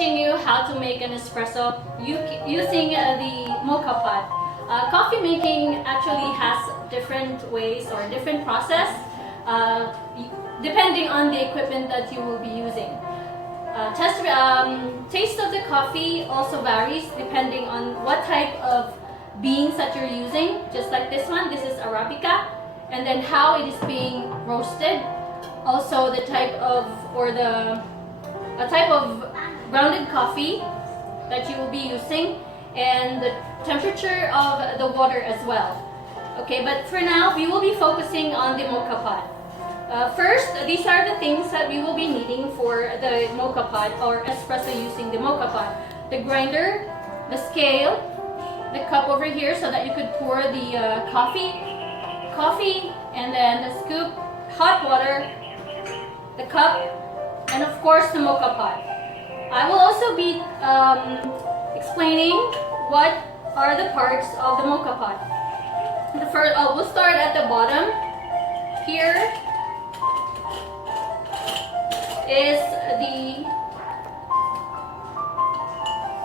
teaching you how to make an espresso using the moka pot. Coffee making actually has different ways or different process depending on the equipment that you will be using. Taste of the coffee also varies depending on what type of beans that you're using. Just like this one, this is Arabica, and then how it is being roasted. Also the type of grounded coffee that you will be using, and the temperature of the water as well. Okay, but for now we will be focusing on the moka pot. First, these are the things that we will be needing for the moka pot or espresso using the moka pot. The grinder, the scale, the cup over here so that you could pour the coffee, and then the scoop, hot water, the cup, and of course the moka pot. I will also be explaining what are the parts of the moka pot. We'll start at the bottom. Here is the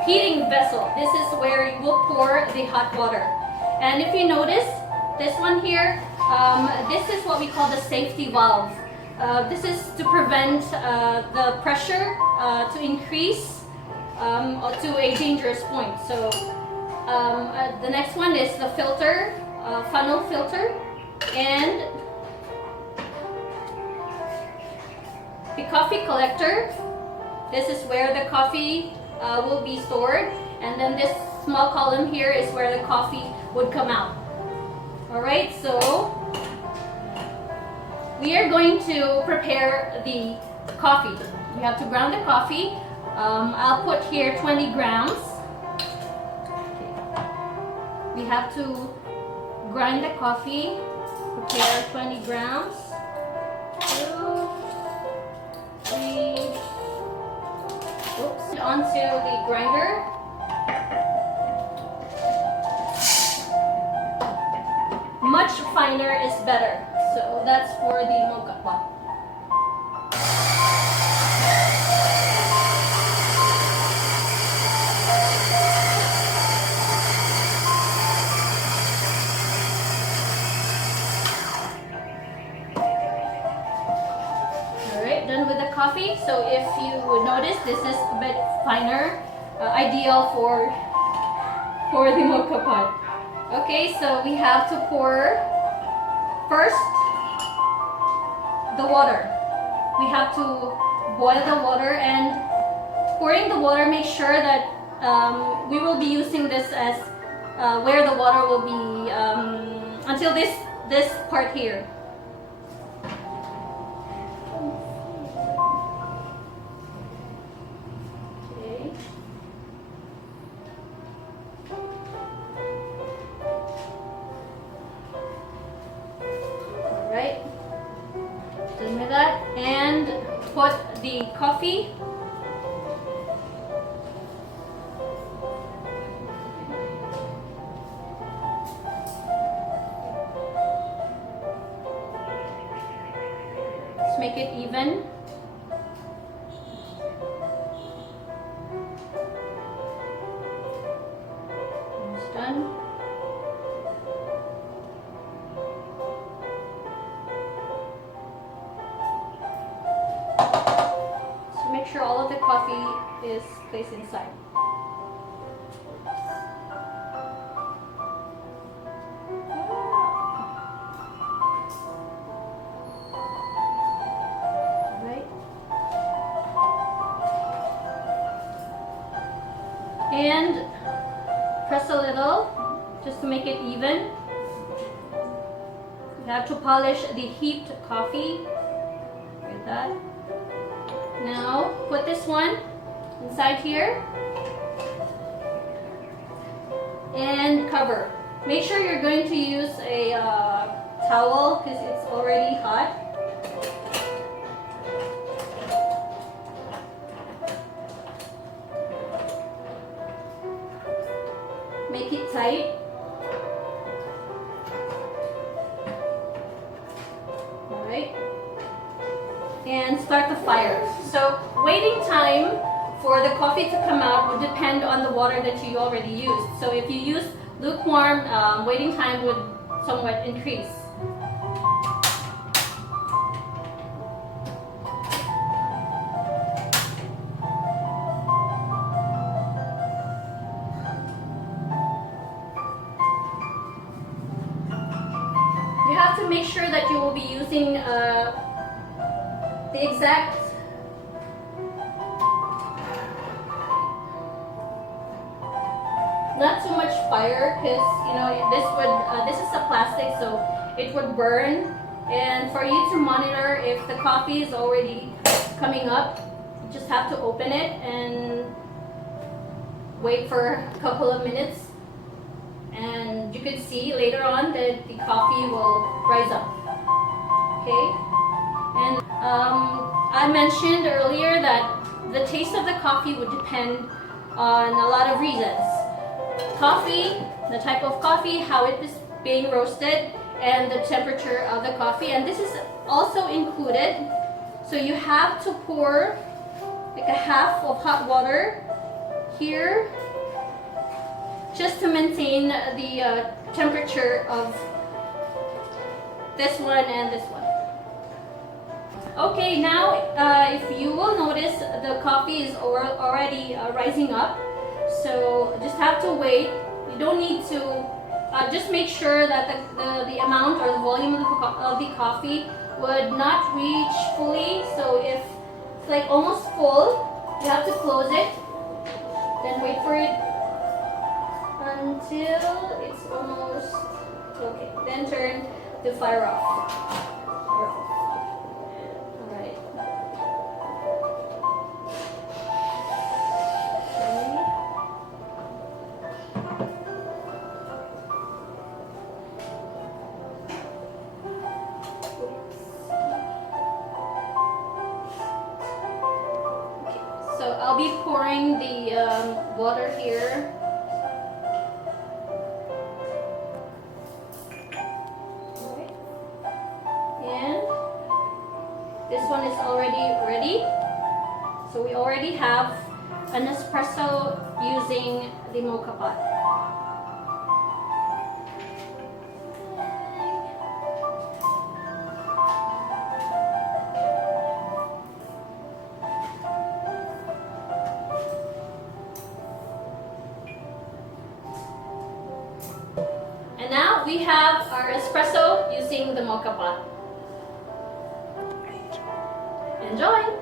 heating vessel. This is where you will pour the hot water. And if you notice, this one here, this is what we call the safety valve. This is to prevent the pressure to increase to a dangerous point. So the next one is the filter, funnel filter, and the coffee collector. This is where the coffee will be stored, and then this small column here is where the coffee would come out. Alright, so we are going to prepare the coffee. You have to ground the coffee. I'll put here 20 grams. Okay. We have to grind the coffee. Prepare 20 grams. 2, 3. Oops. Onto the grinder. Much finer is better. So that's for the moka pot. Alright, done with the coffee. So if you would notice, this is a bit finer, ideal for the moka pot. Okay, so we have to pour first the water. We have to boil the water, and pouring the water, make sure that we will be using this as where the water will be until this part here. Okay. Alright. Done with that, and put the coffee. Let's make it even. Almost done. Make sure all of the coffee is placed inside. Right. And press a little just to make it even. You have to polish the heaped coffee like that. Now, put this one inside here and cover. Make sure you're going to use a towel because it's already hot. Make it tight. Alright. And start the fire. So waiting time for the coffee to come out would depend on the water that you already used. So if you use lukewarm, waiting time would somewhat increase. You have to make sure that you will be using the exact not too much fire, because this is a plastic, so it would burn. And for you to monitor if the coffee is already coming up, you just have to open it and wait for a couple of minutes, and you can see later on that the coffee will rise up. Okay, and I mentioned earlier that the taste of the coffee would depend on a lot of reasons. Coffee, the type of coffee, how it is being roasted, and the temperature of the coffee, and this is also included. So you have to pour like a half of hot water here just to maintain the temperature of this one and this one. Okay, now if you will notice, the coffee is already rising up. So just have to wait. You don't need to. Just make sure that the amount or the volume of the coffee would not reach fully. So if it's like almost full, you have to close it. Then wait for it until it's almost okay. Then turn the fire off. Alright. So I'll be pouring the water here. Alright. And this one is already ready. So we already have an espresso using the moka pot. And now we have our espresso using the moka pot. Enjoy!